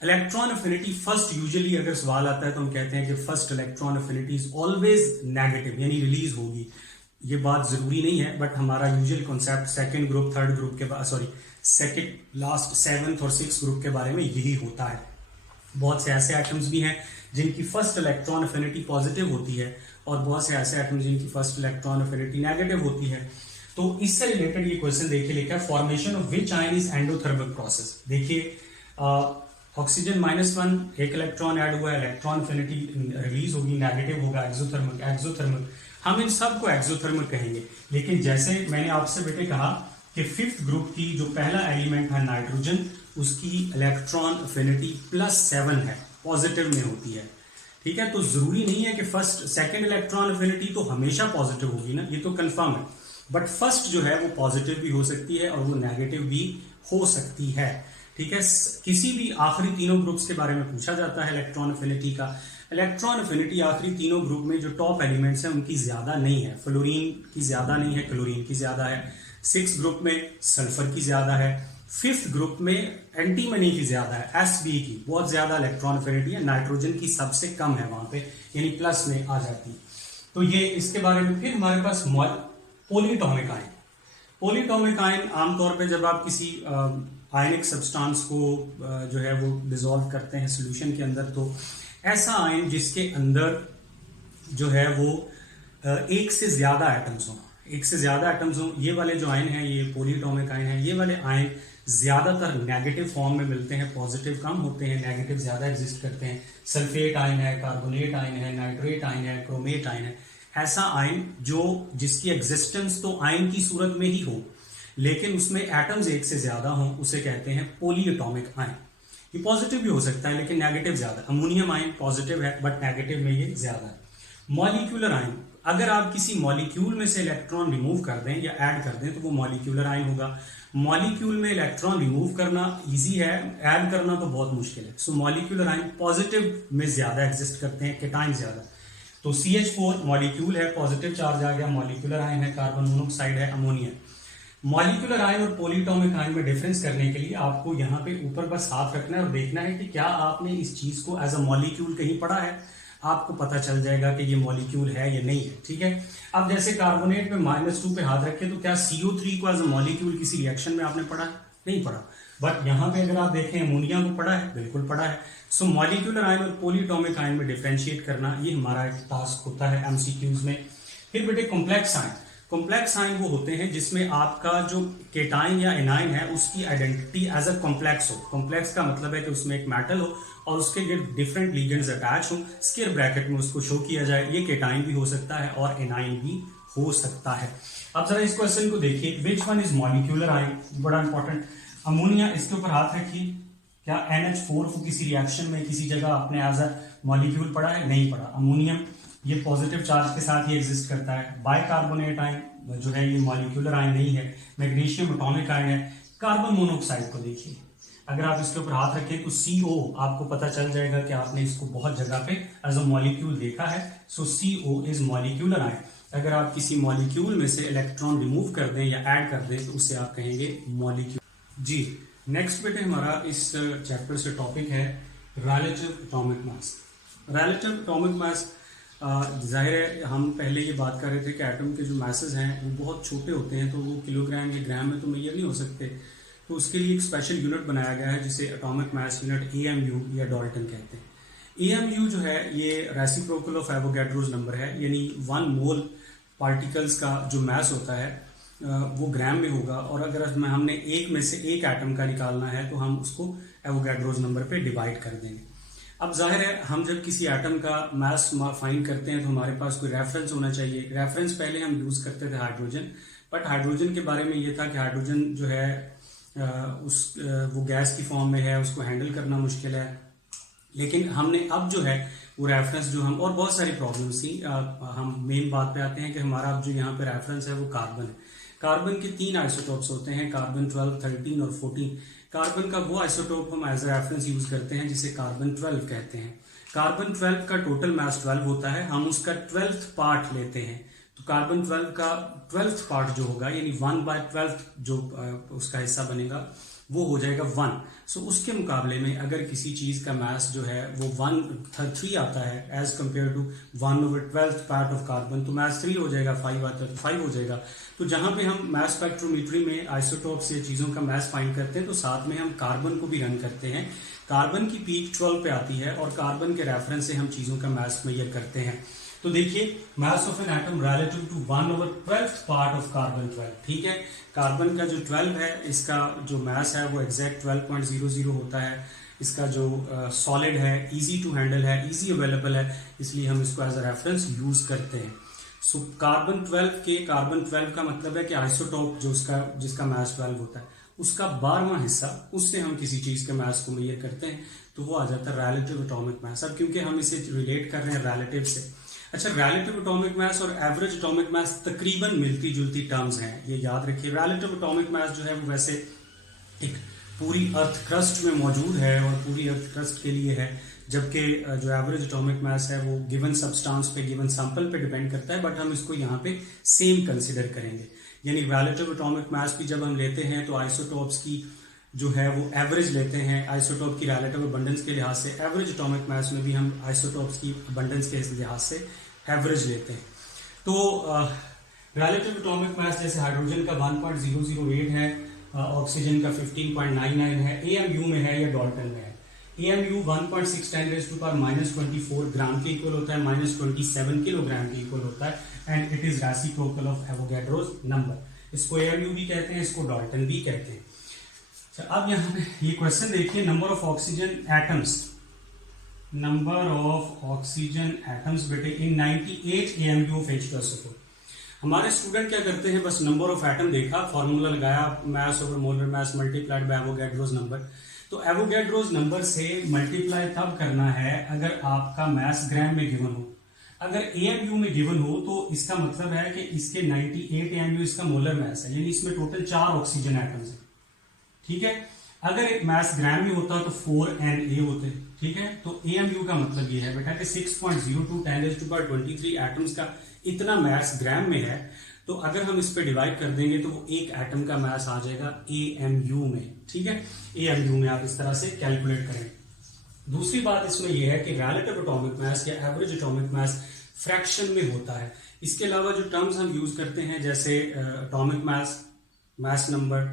इलेक्ट्रॉन अफिनिटी फर्स्ट, यूजुअली अगर सवाल आता है तो हम कहते हैं कि first electron affinity is always negative, यानी रिलीज होगी। ये बात जरूरी नहीं है, बट हमारा usual concept second group, third group के सेकंड लास्ट 7th और 6th ग्रुप के बारे में यही होता है। बहुत से ऐसे एटम्स भी हैं जिनकी फर्स्ट इलेक्ट्रॉन अफिनिटी पॉजिटिव होती है और बहुत से ऐसे एटम्स जिनकी फर्स्ट इलेक्ट्रॉन अफिनिटी नेगेटिव होती है। तो इससे रिलेटेड ये क्वेश्चन देखिए, लिखा है formation of which ion is endothermic process. देखिए ऑक्सीजन -1 एक इलेक्ट्रॉन ऐड हुआ है, इलेक्ट्रॉन अफिनिटी रिलीज होगी, नेगेटिव होगा, एक्सोथर्मिक। हम इन सबको एक्सोथर्मिक कहेंगे। लेकिन जैसे मैंने आपसे बेटे कहा कि फिफ्थ ग्रुप की जो पहला एलिमेंट है नाइट्रोजन, उसकी इलेक्ट्रॉन अफिनिटी +7 है, पॉजिटिव में होती है। ठीक है, तो जरूरी नहीं है कि फर्स्ट सेकंड इलेक्ट्रॉन अफिनिटी तो हमेशा पॉजिटिव होगी ना, ये तो कंफर्म है। बट फर्स्ट जो है वो पॉजिटिव भी हो सकती है और वो नेगेटिव भी हो सकती है। ठीक है, किसी भी आखिरी तीनों ग्रुप्स के बारे में पूछा जाता है इलेक्ट्रॉन अफिनिटी का। इलेक्ट्रॉन अफिनिटी आखिरी तीनों ग्रुप में जो टॉप एलिमेंट्स हैं उनकी ज्यादा नहीं है। फ्लोरीन की ज्यादा नहीं है, क्लोरीन की ज्यादा है। 6th ग्रुप में सल्फर की ज्यादा है। 5th ग्रुप में एंटीमनी की ज्यादा है, Sb की बहुत ज्यादा इलेक्ट्रॉन अफिनिटी है। नाइट्रोजन की सबसे कम है वहां पे, यानी प्लस में आ जाती है। तो ये इसके बारे में। फिर हमारे पास पॉलीएटॉमिक आयन। पॉलीएटॉमिक आयन आमतौर पे जब आप किसी आयनिक सब्सटेंस को जो है वो डिसॉल्व करते हैं सॉल्यूशन के अंदर, तो ऐसा आयन जिसके अंदर जो है वो एक से ज्यादा एटम्स हों, ये वाले जो आयन हैं ये पॉलीएटॉमिक आयन हैं। ये वाले आयन ज्यादातर नेगेटिव फॉर्म में मिलते हैं, पॉजिटिव कम होते हैं, नेगेटिव ज्यादा एग्जिस्ट करते हैं। सल्फेट आयन है, कार्बोनेट आयन है, नाइट्रेट आयन है, क्रोमेट आयन है। ऐसा आयन जिसकी एग्जिस्टेंस तो आयन की सूरत में ही हो लेकिन उसमें एटम्स एक से ज्यादा हों, उसे कहते हैं पॉलीएटॉमिक आयन। ये पॉजिटिव भी हो सकता है लेकिन नेगेटिव ज्यादा। अमोनियम आयन पॉजिटिव है बट नेगेटिव में ये ज्यादा है। मॉलिक्यूलर आयन, अगर आप किसी मॉलिक्यूल में से इलेक्ट्रॉन रिमूव कर दें या ऐड कर दें तो वो मॉलिक्यूलर आयन होगा। मॉलिक्यूल में इलेक्ट्रॉन रिमूव करना इजी है, ऐड करना तो बहुत मुश्किल है। सो मॉलिक्यूलर आयन पॉजिटिव में ज्यादा एग्जिस्ट करते हैं, केटाइन ज्यादा। तो CH4 मॉलिक्यूल है, पॉजिटिव चार्ज आ गया, मॉलिक्यूलर आयन है, कार्बन मोनोऑक्साइड है, अमोनिया। मॉलिक्यूलर आयन और पॉलीएटॉमिक आयन में डिफरेंस करने के लिए आपको यहाँ पे ऊपर बस हाथ रखना है और देखना है कि क्या आपने इस चीज को एज अ मॉलिक्यूल कहीं पढ़ा है। आपको पता चल जाएगा कि ये मॉलिक्यूल है या नहीं है। ठीक है, अब जैसे कार्बोनेट में -2 पे हाथ रखे तो क्या CO3 को एज अ मॉलिक्यूल किसी रिएक्शन में आपने पढ़ा है? नहीं पढ़ा। बट यहाँ पे अगर आप देखें अमोनिया को पढ़ा है, बिल्कुल पढ़ा है। सो मॉलिक्यूलर आयन और पॉलीएटॉमिक आयन में डिफरेंशिएट करना ये हमारा एक टास्क होता है एमसीक्यूज में। फिर बेटे कॉम्प्लेक्स आयन, कॉम्प्लेक्स आयन वो होते हैं जिसमें आपका जो केटाइन या एनाइन है उसकी आइडेंटिटी एज अ कॉम्प्लेक्स हो। कॉम्प्लेक्स का मतलब है कि उसमें एक मेटल हो और उसके डिफरेंट लिगेंड्स अटैच हो, स्क्वायर ब्रैकेट में उसको शो किया जाए। ये केटाइन भी हो सकता है और एनाइन भी हो सकता है। अब जरा इस क्वेश्चन को देखिए, which one is molecular ion, बड़ा इंपॉर्टेंट। अमोनिया, इसके ऊपर हाथ रखिए। क्या NH4 को किसी रिएक्शन में किसी जगह आपने एज अ मॉलिक्यूल पढ़ा है? नहीं पढ़ा। अमोनियम ये पॉजिटिव चार्ज के साथ ही एग्जिस्ट करता है। बाइकार्बोनेट आयन जो है ये मॉलिक्यूलर आयन नहीं है। मैग्नीशियम एटॉमिक आयन है। कार्बन मोनोऑक्साइड को देखिए, अगर आप इसके ऊपर हाथ रखें तो CO आपको पता चल जाएगा कि आपने इसको बहुत जगह पे एज अ मॉलिक्यूल देखा है। सो CO इज मॉलिक्यूलर आयन। अगर आप किसी मॉलिक्यूल में से इलेक्ट्रॉन रिमूव कर दें या ऐड कर दें तो उससे आप कहेंगे मॉलिक्यूल। जी, नेक्स्ट बेटे हमारा इस चैप्टर से टॉपिक है relative atomic mass. Relative atomic mass, जाहिर है हम पहले ये बात कर रहे थे कि एटम के जो मासेस हैं वो बहुत छोटे होते हैं, तो वो किलोग्राम या ग्राम में तो मेजर नहीं हो सकते। तो उसके लिए एक स्पेशल यूनिट बनाया गया है जिसे एटॉमिक मास यूनिट AMU या डाल्टन कहते हैं। AMU जो है ये रेसिप्रोकल ऑफ एवोगैड्रोस नंबर है, यानी 1 मोल पार्टिकल्स का जो मास होता है वो ग्राम में होगा, और अगर हमने एक में से एक एटम का निकालना है तो हम उसको एवोगैड्रोस नंबर पे डिवाइड कर देंगे। अब जाहिर है हम जब किसी एटम का मास फाइंड करते हैं तो हमारे पास कोई रेफरेंस होना चाहिए। रेफरेंस पहले हम यूज करते थे हाइड्रोजन, बट हाइड्रोजन के बारे में ये था कि हाइड्रोजन जो है वो गैस की फॉर्म में है, उसको हैंडल करना मुश्किल है। लेकिन हमने अब जो है वो रेफरेंस जो हम, और बहुत सारी प्रॉब्लम्स थी, हम मेन बात पे आते हैं कि हमारा अब जो यहाँ पे रेफरेंस है वो कार्बन है। कार्बन के 3 आइसोटोप्स होते हैं, कार्बन 12, 13 और 14। कार्बन का वो आइसोटोप हम एज अ रेफरेंस यूज करते हैं जिसे कार्बन 12 कहते हैं। कार्बन 12 का टोटल मास 12 होता है, हम उसका 12th पार्ट लेते हैं। तो कार्बन 12 का 12th पार्ट जो होगा यानी 1/12 जो उसका हिस्सा बनेगा वो हो जाएगा 1। सो उसके मुकाबले में अगर किसी चीज का मास जो है वो 1/3 आता है as compare to 1/12 part of carbon, तो मास 3 हो जाएगा, 5 आता है तो 5 हो जाएगा। तो जहां पे हम मास स्पेक्ट्रोमेट्री में आइसोटोप्स या चीजों का मास फाइंड करते हैं तो साथ में हम कार्बन को भी रन करते हैं। कार्बन की पीक 12 पे आती है और कार्बन के रेफरेंस से हम चीजों का मास मेजर करते हैं। तो देखिए, mass of an atom relative to 1/12 part of carbon 12। ठीक है, कार्बन का जो 12 है इसका जो मास है वो एग्जैक्ट 12.00 होता है। इसका जो सॉलिड है, इजी टू हैंडल है, इजी अवेलेबल है, इसलिए हम इसको एज अ रेफरेंस यूज करते हैं। सो कार्बन 12 का मतलब है कि आइसोटोप जो उसका जिसका मास 12 होता है उसका 12वां हिस्सा, उससे हम किसी चीज के मास को मेजर करते हैं तो वो आ जाता है रिलेटिव एटॉमिक मास। अब क्योंकि हम इसे रिलेट कर रहे हैं रिलेटिव से, अच्छा, रिलेटिव एटॉमिक मास और एवरेज एटॉमिक मास तकरीबन मिलती जुलती टर्म्स हैं, ये याद रखिए। रिलेटिव एटॉमिक मास जो है वो वैसे एक पूरी अर्थ क्रस्ट में मौजूद है और पूरी अर्थ क्रस्ट के लिए है, जबकि जो एवरेज एटॉमिक मास है वो गिवन सब्सटेंस पे, गिवन सैंपल पे डिपेंड करता है, बट हम इसको यहाँ पे सेम कंसिडर करेंगे। यानी रिलेटिव एटॉमिक मास भी जब हम लेते हैं तो आइसोटोप्स की जो है वो एवरेज लेते हैं, आइसोटोप की रिलेटिव अबंडेंस के लिहाज से। एवरेज एटॉमिक मास में भी हम आइसोटोप्स की अबंडेंस के लिहाज से एवरेज लेते हैं। तो रिलेटिव एटॉमिक मास जैसे हाइड्रोजन का 1.008 है, ऑक्सीजन का 15.99 है, AMU में है या डाल्टन में है। AMU 1.610⁻24 ग्राम के इक्वल होता है, -27 किलोग्राम के इक्वल होता है, and it is reciprocal of Avogadro's number. इसको AMU भी कहते हैं, इसको डाल्टन भी कहते हैं। अब यहाँ पे ये क्वेश्चन देखिए, number of oxygen atoms, number of oxygen atoms बेटे इन 98 AMU ऑफ H2SO4। हमारे स्टूडेंट क्या करते हैं, बस नंबर ऑफ एटम देखा, फॉर्मूला लगाया, मास over molar mass multiplied by Avogadro's number. तो एवोगैड्रोस नंबर से मल्टीप्लाई तब करना है अगर आपका मास ग्राम में गिवन हो। अगर AMU में गिवन हो तो इसका मतलब है कि इसके 98 AMU इसका मोलर मास है, यानी इसमें टोटल 4 ऑक्सीजन एटम्स है। ठीक है, अगर एक मास ग्राम में होता तो 4 Na होते। ठीक है, तो AMU का मतलब ये है बेटा कि 6.02 10⁻23 एटम्स का इतना मास ग्राम में है, तो अगर हम इस पे डिवाइड कर देंगे तो वो एक एटम का मास आ जाएगा AMU में। ठीक है, AMU में आप इस तरह से कैलकुलेट करें। दूसरी बात इसमें यह है कि रिलेटिव एटॉमिक मास या एवरेज एटॉमिक मास फ्रैक्शन में होता है। इसके अलावा जो टर्म्स हम यूज करते हैं जैसे एटॉमिक मास, मास नंबर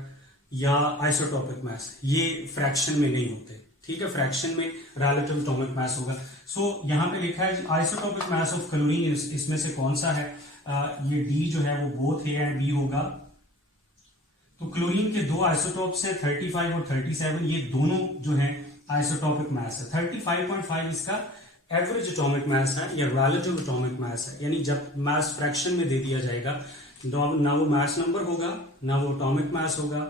या आइसोटॉपिक मास, ये फ्रैक्शन में नहीं होते, ठीक है, फ्रैक्शन में रिलेटिव एटॉमिक मास होगा। सो यहाँ पे लिखा है आइसोटॉपिक मास ऑफ क्लोरीन, इसमें से कौन सा है, ये डी जो है वो बोथ ए एंड बी होगा। तो क्लोरीन के दो आइसोटॉप्स हैं 35 और 37, ये दोनों जो है आइसोटॉपिक मास है। 35.5 इसका एवरेज एटॉमिक मास है या रिलेटिव एटॉमिक मास है, यानी जब मास फ्रैक्शन में दे दिया जाएगा ना वो मास नंबर होगा, ना वो एटॉमिक मास होगा,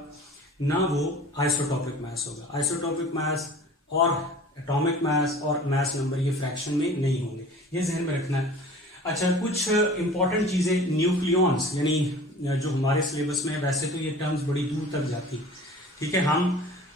ना वो आइसोटॉपिक मास होगा। आइसोटॉपिक मास और एटॉमिक मास और मास नंबर ये फ्रैक्शन में नहीं होंगे, ये ध्यान में रखना है। अच्छा, कुछ इंपॉर्टेंट चीजें, न्यूक्लियॉन्स यानी जो हमारे सिलेबस में है, वैसे तो ये टर्म्स बड़ी दूर तक जाती, ठीक है, हम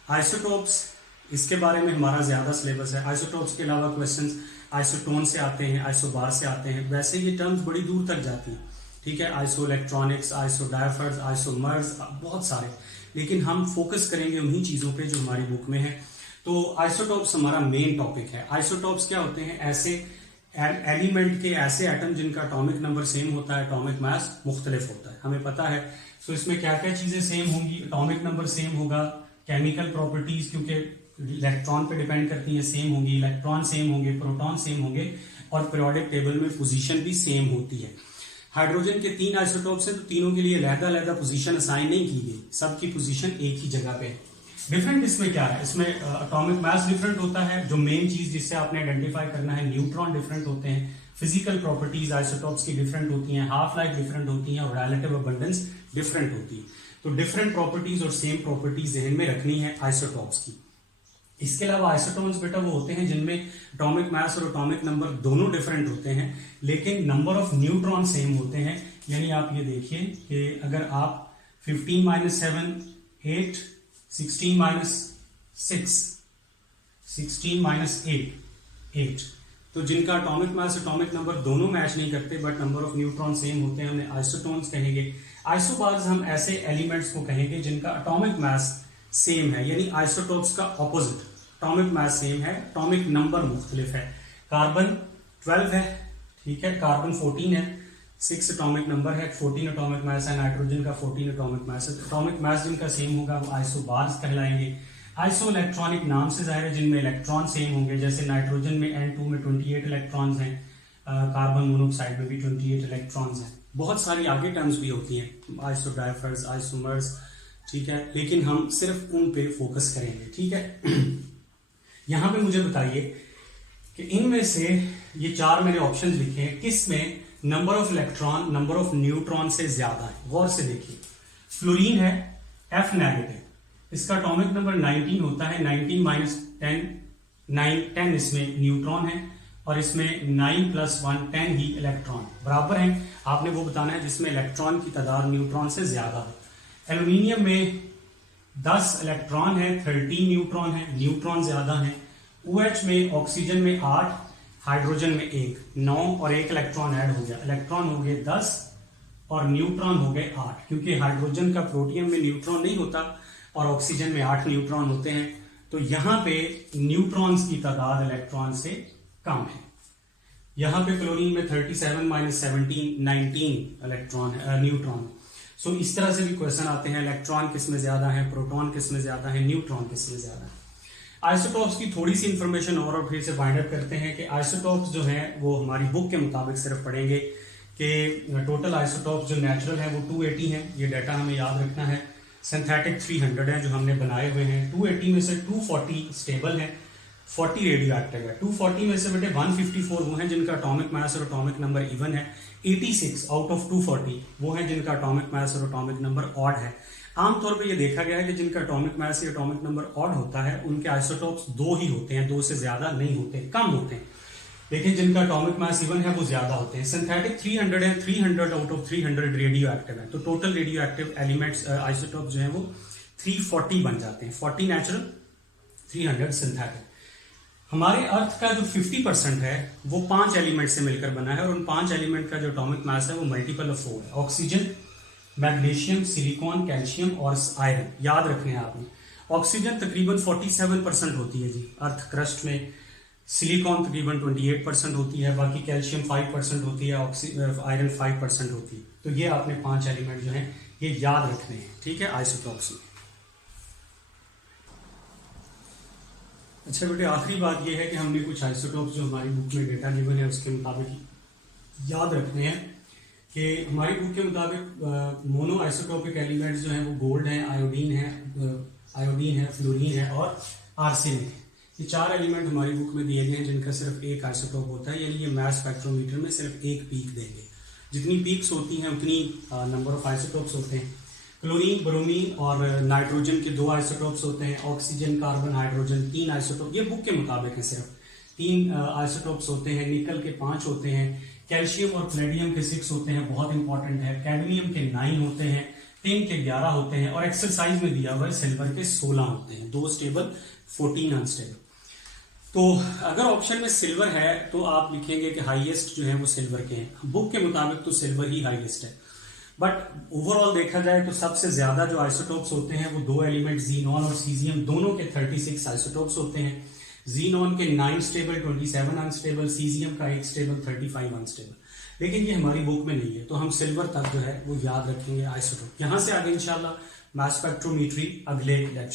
आइसोटॉप्स इसके बारे में हमारा ज्यादा सिलेबस है। आइसोटॉप्स के अलावा क्वेश्चंस आइसोटोन से आते हैं, आइसोबार से आते हैं, वैसे ये टर्म्स बड़ी दूर तक जाती हैं, ठीक है, iso electronics, iso diapers, isomers, बहुत सारे, लेकिन हम फोकस करेंगे उन्हीं चीजों पे जो हमारी बुक में है। तो आइसोटॉप्स हमारा मेन टॉपिक है। आइसोटॉप्स क्या होते हैं, ऐसे एलिमेंट के ऐसे एटम जिनका एटॉमिक नंबर सेम होता है, एटॉमिक मास मुख्तलिफ होता है, हमें पता है। सो इसमें क्या क्या चीजें सेम होंगी, एटॉमिक नंबर सेम होगा, केमिकल प्रॉपर्टीज क्योंकि इलेक्ट्रॉन पे डिपेंड करती हैं सेम होंगी, इलेक्ट्रॉन सेम होंगे, प्रोटॉन सेम होंगे, और पीरियोडिक टेबल में पोजीशन भी सेम होती है। हाइड्रोजन के 3 आइसोटॉप्स हैं, तो तीनों के लिए अलग-अलग पोजीशन असाइन नहीं की गई, सबकी पोजीशन एक ही जगह पे है। डिफरेंट इसमें क्या है, इसमें एटॉमिक मास डिफरेंट होता है, जो मेन चीज जिससे आपने आइडेंटिफाई करना है, न्यूट्रॉन डिफरेंट होते हैं, फिजिकल प्रॉपर्टीज आइसोटॉप्स की डिफरेंट होती हैं, हाफ लाइफ डिफरेंट होती है, और रिलेटिव अबंडेंस डिफरेंट होती है। तो डिफरेंट प्रॉपर्टीज और सेम प्रॉपर्टीज ध्यान में रखनी है आइसोटॉप्स की। इसके अलावा आइसोटोन्स बेटा वो होते हैं जिनमें एटॉमिक मास और एटॉमिक नंबर दोनों डिफरेंट होते हैं, लेकिन नंबर ऑफ न्यूट्रॉन सेम होते हैं। यानी आप ये देखिए कि अगर आप 15 - 7 8, 16 - 6, 16 - 8, तो जिनका एटॉमिक मास एटॉमिक नंबर दोनों मैच नहीं करते but number of neutron same होते हैं, उन्हें आइसोटोन्स कहेंगे। आइसोबार्स हम ऐसे एलिमेंट्स को कहेंगे जिनका एटॉमिक मास सेम है, यानी आइसोटॉप्स का ऑपोजिट, एटॉमिक मास सेम है, एटॉमिक नंबर मुख्तलिफ है। कार्बन 12 है, ठीक है, कार्बन 14 है, 6 एटॉमिक नंबर है, 14 एटॉमिक मास है, नाइट्रोजन का 14 एटॉमिक मास है। एटॉमिक मास जिनका सेम होगा वो आइसोबार्स कहलाएंगे। आइसो इलेक्ट्रॉनिक नाम से जाहिर है जिनमें इलेक्ट्रॉन सेम होंगे, जैसे नाइट्रोजन में N2 में 28 इलेक्ट्रॉन्स हैं, कार्बन मोनोऑक्साइड में भी 28 इलेक्ट्रॉन्स हैं। बहुत सारी आगे टर्म्स भी होती हैं, आइसो डायफर्स, आइसोमर्स, ठीक है, लेकिन हम सिर्फ उन पे फोकस करेंगे, ठीक है। यहां पे मुझे बताइए कि इनमें से ये 4 मैंने ऑप्शन लिखे हैं, किस में number of electron number of neutron से ज्यादा है। गौर से देखिए, फ्लोरीन है F नेगेटिव, इसका एटॉमिक नंबर 19 होता है, 19 - 10, 10 इसमें न्यूट्रॉन है, और इसमें 9 + 1 10 ही इलेक्ट्रॉन बराबर हैं। आपने वो बताना है जिसमें इलेक्ट्रॉन की तादाद न्यूट्रॉन से ज्यादा है। एल्यूमिनियम में 10 इलेक्ट्रॉन है, 13 न्यूट्रॉन है, न्यूट्रॉन ज्यादा है। OH में, ऑक्सीजन में 8, हाइड्रोजन में 1, 9 और 1 इलेक्ट्रॉन ऐड हो गया, इलेक्ट्रॉन हो गए 10 और न्यूट्रॉन हो गए 8, क्योंकि हाइड्रोजन का प्रोटियम में न्यूट्रॉन नहीं होता और ऑक्सीजन में 8 न्यूट्रॉन होते हैं। तो यहां पे न्यूट्रॉन्स की तादाद इलेक्ट्रॉन से कम है। यहां पे क्लोरीन में 37 - 17 19 इलेक्ट्रॉन न्यूट्रॉन। सो इस तरह से भी क्वेश्चन आते हैं, इलेक्ट्रॉन किस में ज्यादा है, प्रोटॉन किस में ज्यादा है, न्यूट्रॉन किस में ज्यादा है। आइसोटॉप्स की थोड़ी सी इंफॉर्मेशन और फिर से फाइंड आउट करते हैं कि आइसोटॉप्स जो है वो हमारी बुक के मुताबिक सिर्फ पढ़ेंगे कि टोटल आइसोटॉप्स जो नेचुरल है वो 280 है, ये डाटा हमें याद रखना है। सिंथेटिक 300 है जो हमने बनाए हुए हैं। 280 में से 240 स्टेबल है, 40 रेडियो एक्टिव है। 240 में से बेटे 154 वो हैं जिनका एटॉमिक मास और एटॉमिक नंबर इवन है। 86 आउट ऑफ 240 वो हैं जिनका एटॉमिक मास और एटॉमिक नंबर ऑड है। आमतौर पे ये देखा गया है कि जिनका एटॉमिक मास या एटॉमिक नंबर ऑड होता है उनके आइसोटॉप्स 2 ही होते हैं, 2 से ज्यादा नहीं होते, कम होते हैं। लेकिन जिनका एटॉमिक मास इवन है वो ज्यादा होते हैं। सिंथेटिक 300 है, 300 आउट ऑफ 300 रेडियो एक्टिव है। तो total radio active elements isotope जो है वो 340 बन जाते हैं, 40 नेचुरल, 300 सिंथेटिक। हमारे अर्थ का जो 50% है वो 5 एलिमेंट से मिलकर बना है और उन 5 एलिमेंट का जो एटॉमिक मास है वो मल्टीपल ऑफ 4 है। ऑक्सीजन, मैग्नीशियम, सिलिकॉन, कैल्शियम और आयरन याद रखने हैं आपने। ऑक्सीजन तकरीबन 47% होती है जी अर्थ क्रस्ट में, सिलिकॉन तकरीबन 28% होती है, बाकी कैल्शियम 5% होती है, आयरन 5% होती है। तो ये आपने 5 एलिमेंट जो हैं ये याद रखने हैं, ठीक है, आइसोटॉप्स में। अच्छा बेटे, आखिरी बात यह है कि हमने कुछ आइसोटोप्स जो हमारी बुक में डेटा गिवन है उसके मुताबिक याद रखने हैं कि हमारी बुक के मुताबिक मोनो आइसोटोपिक एलिमेंट्स जो हैं वो गोल्ड हैं, आयोडीन है, फ्लोरीन है और आर्सेनिक है। ये 4 एलिमेंट हमारी बुक में दिए गए हैं जिनका सिर्फ एक आइसोटोप होता है, यानी ये मास स्पेक्ट्रोमीटर में सिर्फ एक पीक देंगे। जितनी पीक्स होती हैं उतनी नंबर ऑफ आइसोटोप्स होते हैं। क्लोरीन, ब्रोमीन और नाइट्रोजन के 2 आइसोटोप्स होते हैं। ऑक्सीजन, कार्बन, हाइड्रोजन 3 आइसोटोप, ये बुक के मुताबिक है, सिर्फ 3 आइसोटोप्स होते हैं। निकल के 5 होते हैं। कैल्शियम और प्लेडियम के 6 होते हैं, बहुत इंपॉर्टेंट है। कैडमियम के 9 होते हैं। टिन के 11 होते हैं और एक्सरसाइज में दिया हुआ है सिल्वर के 16 होते हैं, 2 स्टेबल 14 अनस्टेबल। तो अगर ऑप्शन में सिल्वर है तो आप लिखेंगे कि हाईएस्ट जो है वो सिल्वर के हैं। बुक के मुताबिक तो सिल्वर ही हाईएस्ट है, बट ओवरऑल देखा जाए तो सबसे ज्यादा जो आइसोटोप्स होते हैं वो 2 एलिमेंट जीनॉन और सीजियम, दोनों के 36 आइसोटोप्स होते हैं। जीनॉन के 9 स्टेबल, 27 अनस्टेबल, सीजियम का 1 स्टेबल, 35 अनस्टेबल। लेकिन ये हमारी बुक में नहीं है, तो हम सिल्वर तक जो है वो याद रखेंगे आइसोटोप। यहां से आगे इंशाल्लाह मास स्पेक्ट्रोमेट्री अगले लेक्चर